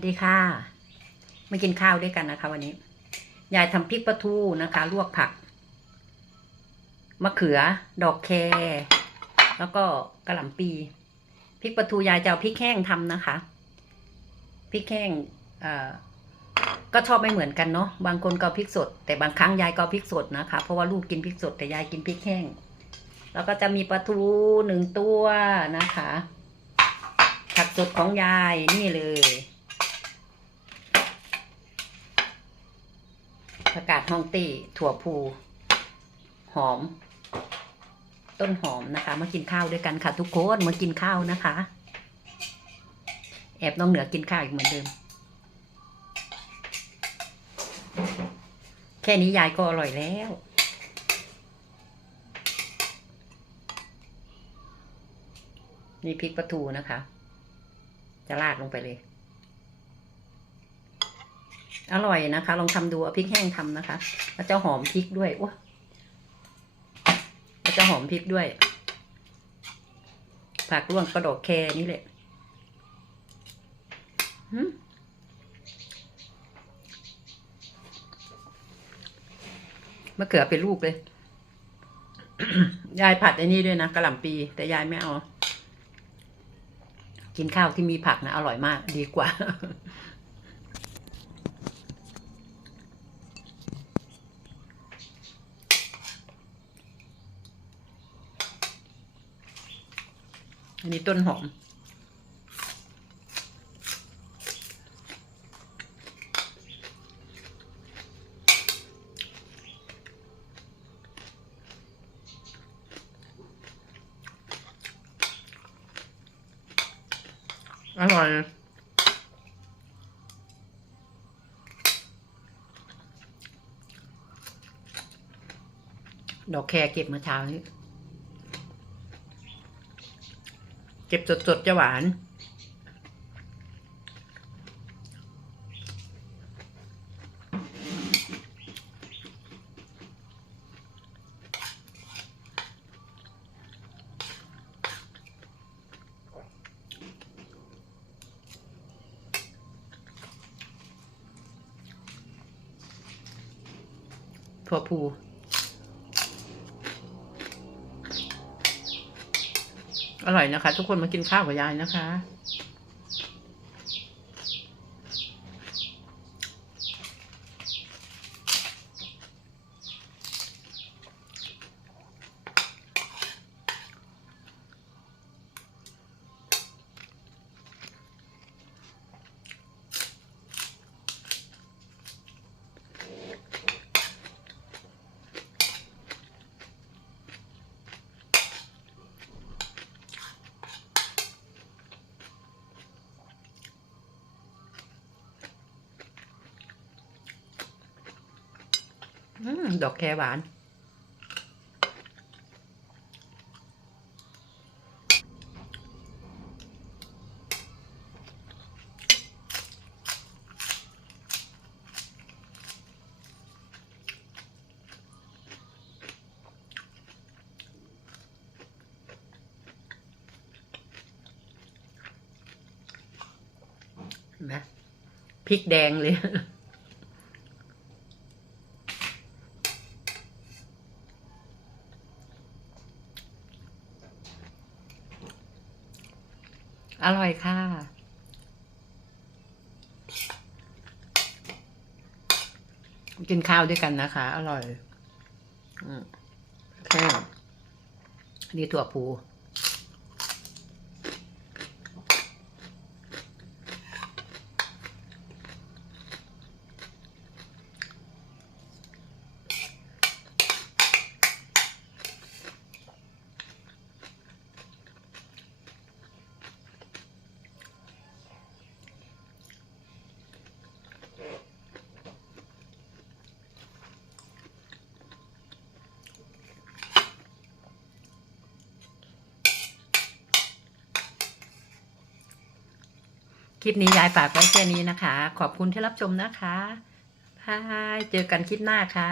สดีค่ะ มากินข้าวด้วยกันนะคะ วันนี้ ยายทำพริกปลาทูนะคะ ลวกผัก มะเขือ ดอกแค แล้วก็กระหล่ำปีพริกปลาทูยายจะเอาพริกแห้งทำนะคะพริกแห้งเอ่อก็ชอบไม่เหมือนกันเนาะบางคนก็พริกสด แต่บางครั้งยายก็พริกสดนะคะ เพราะว่าลูกกินพริกสดแต่ยายกินพริกแห้ง แล้วก็จะมีปลาทูหนึ่งตัวนะคะ ผักสดของยายนี่เลยผักกาด ฮองตี้ถั่วพูหอม ต้นหอมนะคะ มากินข้าวด้วยกันค่ะทุกคนมากินข้าวนะคะ แอบน้องเหนือกินข้าวอีกเหมือนเดิม แค่นี้ยายก็อร่อยแล้วนี่พริกปลาทูนะคะ จะราดลงไปเลย อร่อยนะคะ ลองทำดูเอาพริกแห้งทำนะคะแล้วจะหอมพริกด้วยว้แล้วจะหอมพริกด้วย ผักร่วงกระโดดแคนี่แหละมะเขือเป็นลูกเลย ยายผัดไอ้นี่ด้วยนะกระหล่ำปี แต่ยายไม่เอา กินข้าวที่มีผักนะ อร่อยมากดีกว่า อันนี้ต้นหอม อร่อยดอกแครเก็บมาเช้านี้ เก็บสดๆจะหวาน ถั่วพู อร่อยนะคะ ทุกคนมากินข้าวกับยายนะคะ ดอกแครหวานเห็นไหมพริกแดงเลย อร่อยค่ะ กินข้าวด้วยกันนะคะ อร่อย อืมแค่นี่ถั่วพู คลิปนี้ยายฝากไว้แค่นี้นะคะ ขอบคุณที่รับชมนะคะบายเจอกันคลิปหน้าค่ะ